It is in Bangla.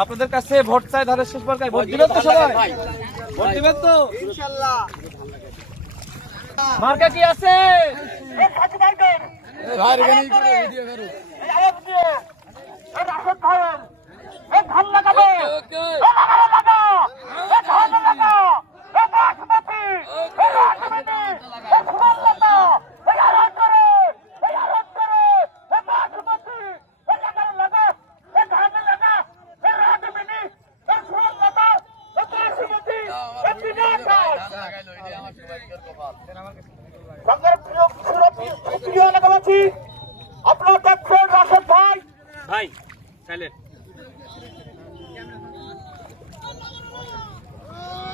আপনাদের কাছে ভোট চাই, ধানের শেষ মার্কায় ভোট দিবেন তো সবাই? ভোট দিবেন তো ইনশাআল্লাহ। মার্কা কি আছে? আপনারা দেখছেন রাশেদ ভাই ভাই সাইলেন্ট